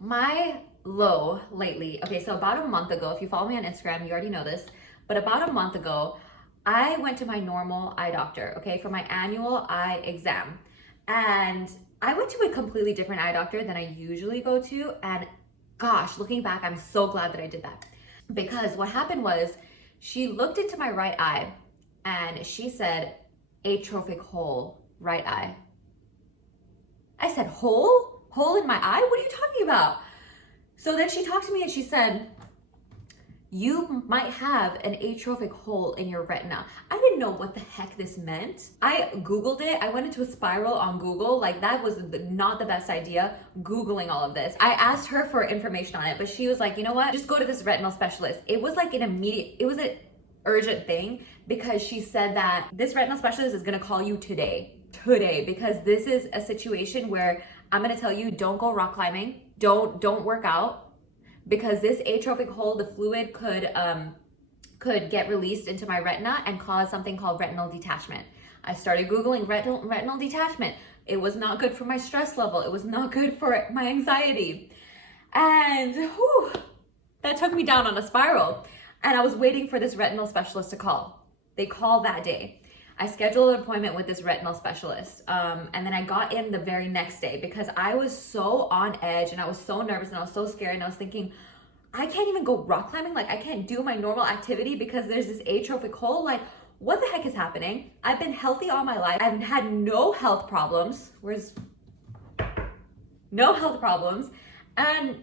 My low lately, okay, so about a month ago, if you follow me on Instagram, you already know this, but about a month ago, I went to my normal eye doctor, okay, for my annual eye exam. And I went to a completely different eye doctor than I usually go to. And gosh, looking back, I'm so glad that I did that. Because what happened was she looked into my right eye and she said, atrophic hole, right eye. I said, hole? Hole in my eye? What are you talking about? So then she talked to me and she said, you might have an atrophic hole in your retina. I didn't know what the heck this meant. I Googled it. I went into a spiral on Google. Like that was not the best idea, Googling all of this. I asked her for information on it, but she was like, you know what? Just go to this retinal specialist. It was like it was an urgent thing because she said that this retinal specialist is gonna call you today, because this is a situation where I'm gonna tell you, don't go rock climbing, don't work out, because this atrophic hole, the fluid could get released into my retina and cause something called retinal detachment. I started Googling retinal detachment. It was not good for my stress level. It was not good for my anxiety. And whew, that took me down on a spiral. And I was waiting for this retinal specialist to call. They called that day. I scheduled an appointment with this retinal specialist. And then I got in the very next day because I was so on edge and I was so nervous and I was so scared and I was thinking, I can't even go rock climbing. Like I can't do my normal activity because there's this atrophic hole. Like what the heck is happening? I've been healthy all my life. I've had no health problems. No health problems. And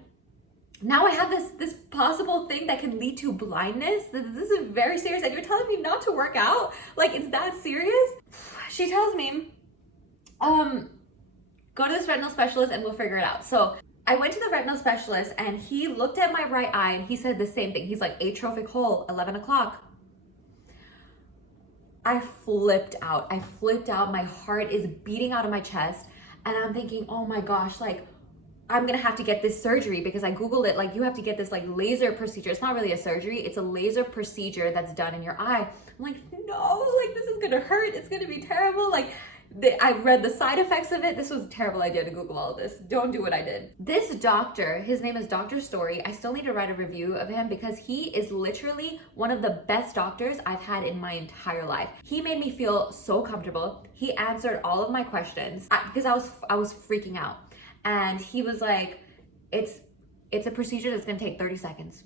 now I have this possible thing that can lead to blindness. This is very serious. And you're telling me not to work out? Like, it's that serious? She tells me, go to this retinal specialist and we'll figure it out. So I went to the retinal specialist and he looked at my right eye and he said the same thing. He's like, atrophic hole, 11 o'clock. I flipped out. My heart is beating out of my chest. And I'm thinking, oh my gosh, like, I'm gonna have to get this surgery because I Googled it, like you have to get this like laser procedure. It's not really a surgery, it's a laser procedure that's done in your eye. I'm like, no, like this is gonna hurt, it's gonna be terrible. Like I read the side effects of it. This was a terrible idea to Google all of this. Don't do what I did. This doctor, his name is Dr. Story. I still need to write a review of him because he is literally one of the best doctors I've had in my entire life. He made me feel so comfortable. He answered all of my questions because I was freaking out. And he was like, it's a procedure that's gonna take 30 seconds.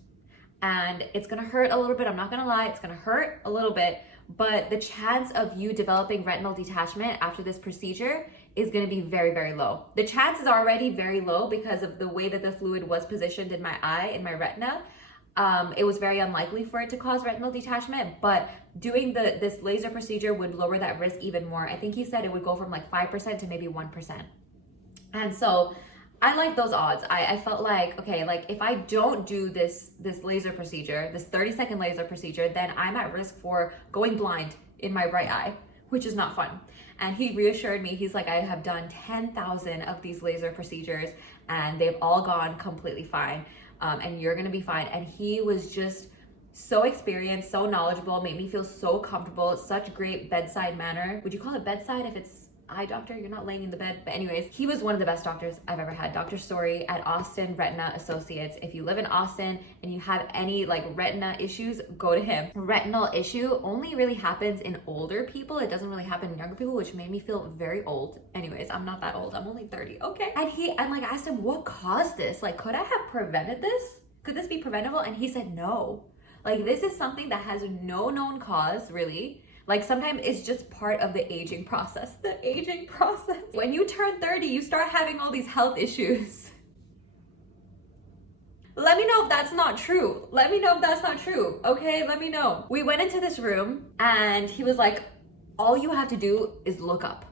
And it's gonna hurt a little bit, I'm not gonna lie, it's gonna hurt a little bit, but the chance of you developing retinal detachment after this procedure is gonna be very, very low. The chance is already very low because of the way that the fluid was positioned in my eye, in my retina. It was very unlikely for it to cause retinal detachment, but doing this laser procedure would lower that risk even more. I think he said it would go from like 5% to maybe 1%. And so I like those odds. I felt like, okay, like if I don't do this laser procedure, this 30-second laser procedure, then I'm at risk for going blind in my right eye, which is not fun. And he reassured me, he's like, I have done 10,000 of these laser procedures and they've all gone completely fine. And you're gonna be fine. And he was just so experienced, so knowledgeable, made me feel so comfortable, such great bedside manner. Would you call it bedside if it's eye doctor? You're not laying in the bed. But anyways, he was one of the best doctors I've ever had. Dr. Story at Austin Retina Associates. If you live in Austin and you have any like retina issues, go to him. Retinal issue only really happens in older people. It doesn't really happen in younger people, which made me feel very old. Anyways, I'm not that old. I'm only 30. Okay. And like I asked him, what caused this? Like, could I have prevented this? Could this be preventable? And he said, no. Like, this is something that has no known cause, really. Like sometimes it's just part of the aging process. The aging process. When you turn 30, you start having all these health issues. Let me know if that's not true. Let me know if that's not true. Okay, let me know. We went into this room and he was like, all you have to do is look up.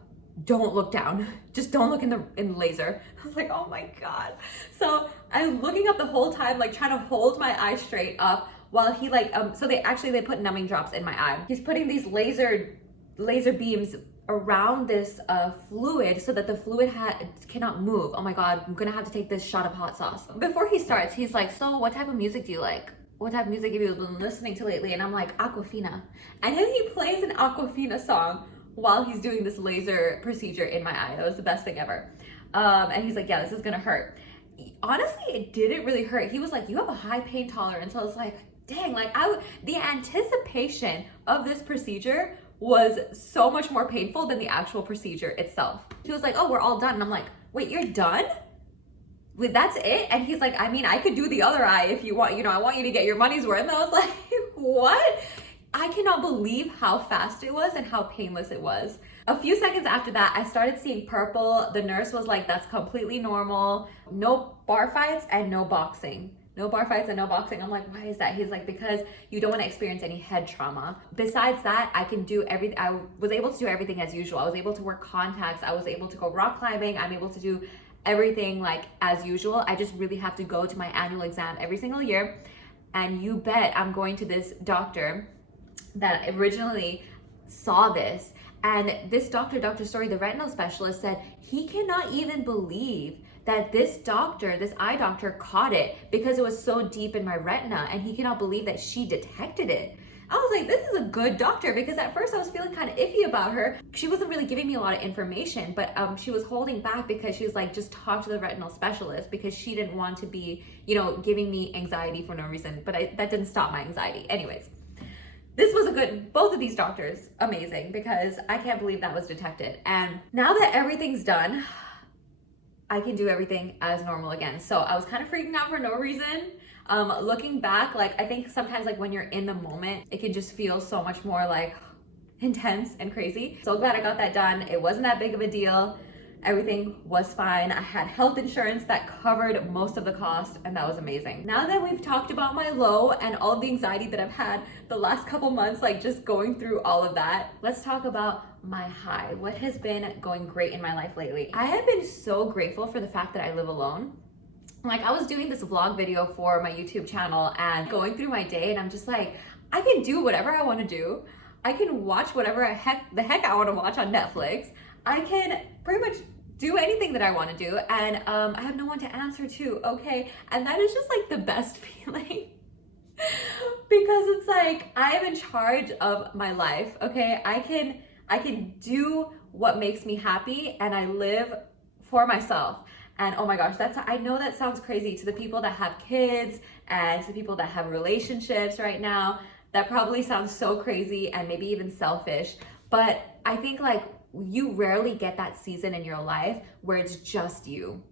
Don't look down. Just don't look in the laser. I was like, oh my God. So I'm looking up the whole time, like trying to hold my eye straight up while he like, so they put numbing drops in my eye. He's putting these laser beams around this fluid so that the fluid cannot move. Oh my God, I'm gonna have to take this shot of hot sauce. Before he starts, he's like, so what type of music do you like? What type of music have you been listening to lately? And I'm like, Aquafina. And then he plays an Aquafina song while he's doing this laser procedure in my eye. That was the best thing ever. And he's like, yeah, this is gonna hurt. honestly, it didn't really hurt. He was like, you have a high pain tolerance. I was like, dang, like the anticipation of this procedure was so much more painful than the actual procedure itself. He was like, oh, we're all done. And I'm like, wait, you're done? Wait, that's it? And he's like, I mean, I could do the other eye if you want, you know, I want you to get your money's worth. And I was like, what? I cannot believe how fast it was and how painless it was. A few seconds after that, I started seeing purple. The nurse was like, that's completely normal. No bar fights and no boxing. No bar fights and no boxing. I'm like, why is that? He's like, because you don't want to experience any head trauma. Besides that, I can do everything. I was able to do everything as usual. I was able to wear contacts. I was able to go rock climbing. I'm able to do everything like as usual. I just really have to go to my annual exam every single year. And you bet I'm going to this doctor that originally saw this. And this doctor, Dr. Story, the retinal specialist, said he cannot even believe that this doctor, this eye doctor, caught it because it was so deep in my retina, and he cannot believe that she detected it. I was like, this is a good doctor, because at first I was feeling kind of iffy about her. She wasn't really giving me a lot of information, but she was holding back because she was like, just talk to the retinal specialist, because she didn't want to be, you know, giving me anxiety for no reason. But that didn't stop my anxiety. Anyways, this was a good, both of these doctors, amazing, because I can't believe that was detected. And now that everything's done, I can do everything as normal again. So I was kind of freaking out for no reason. Looking back, like, I think sometimes like when you're in the moment, it can just feel so much more like intense and crazy. So glad I got that done. It wasn't that big of a deal. Everything was fine. I had health insurance that covered most of the cost, and that was amazing. Now that we've talked about my low and all of the anxiety that I've had the last couple months, like just going through all of that, let's talk about my high. What has been going great in my life lately? I have been so grateful for the fact that I live alone. Like, I was doing this vlog video for my YouTube channel and going through my day, and I'm just like, I can do whatever I want to do. I can watch whatever the heck I want to watch on Netflix. I can pretty much do anything that I want to do, and I have no one to answer to, okay? And that is just like the best feeling because it's like I am in charge of my life, okay? I can do what makes me happy, and I live for myself. And oh my gosh, I know that sounds crazy to the people that have kids and to the people that have relationships right now. That probably sounds so crazy and maybe even selfish, but I think like you rarely get that season in your life where it's just you.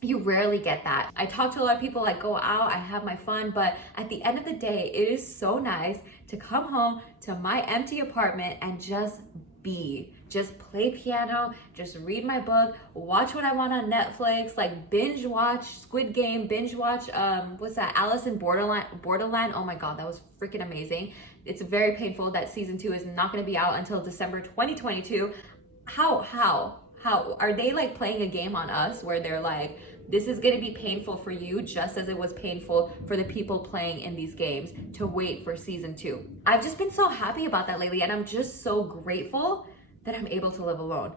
You rarely get that. I talk to a lot of people, like, go out, I have my fun, but at the end of the day, it is so nice to come home to my empty apartment and just be. Just play piano, just read my book, watch what I want on Netflix, like binge watch Squid Game, binge watch, what's that, Alice in Borderland. Oh my God, that was freaking amazing. It's very painful that season 2 is not gonna be out until December 2022. How are they like playing a game on us where they're like, this is gonna be painful for you just as it was painful for the people playing in these games to wait for season 2. I've just been so happy about that lately, and I'm just so grateful that I'm able to live alone.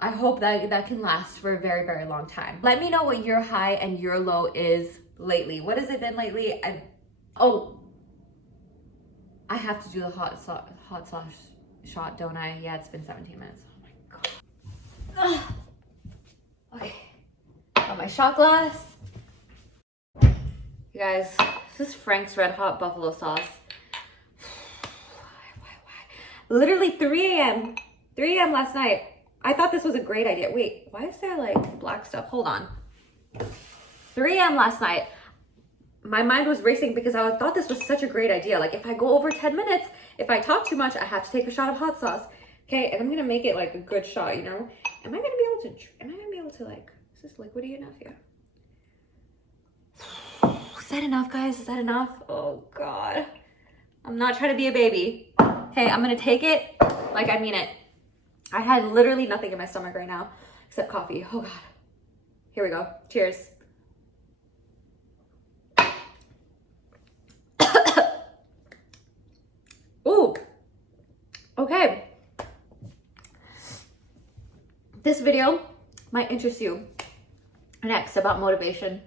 I hope that can last for a very, very long time. Let me know what your high and your low is lately. What has it been lately? I have to do the hot sauce shot, don't I? Yeah, it's been 17 minutes. Oh my God. Ugh. Okay, got my shot glass. You guys, this is Frank's Red Hot Buffalo Sauce. Why? Literally 3 a.m. 3 a.m. last night. I thought this was a great idea. Wait, why is there like black stuff? Hold on. 3 a.m. last night. My mind was racing because I thought this was such a great idea. Like, if I go over 10 minutes, if I talk too much, I have to take a shot of hot sauce. Okay, and I'm gonna make it like a good shot, you know? Am I gonna be able to like, is this liquidy enough? Yeah. Is that enough, guys? Is that enough? Oh God. I'm not trying to be a baby. Okay, I'm gonna take it like I mean it. I had literally nothing in my stomach right now except coffee. Oh God. Here we go. Cheers. Ooh. Okay. This video might interest you next about motivation.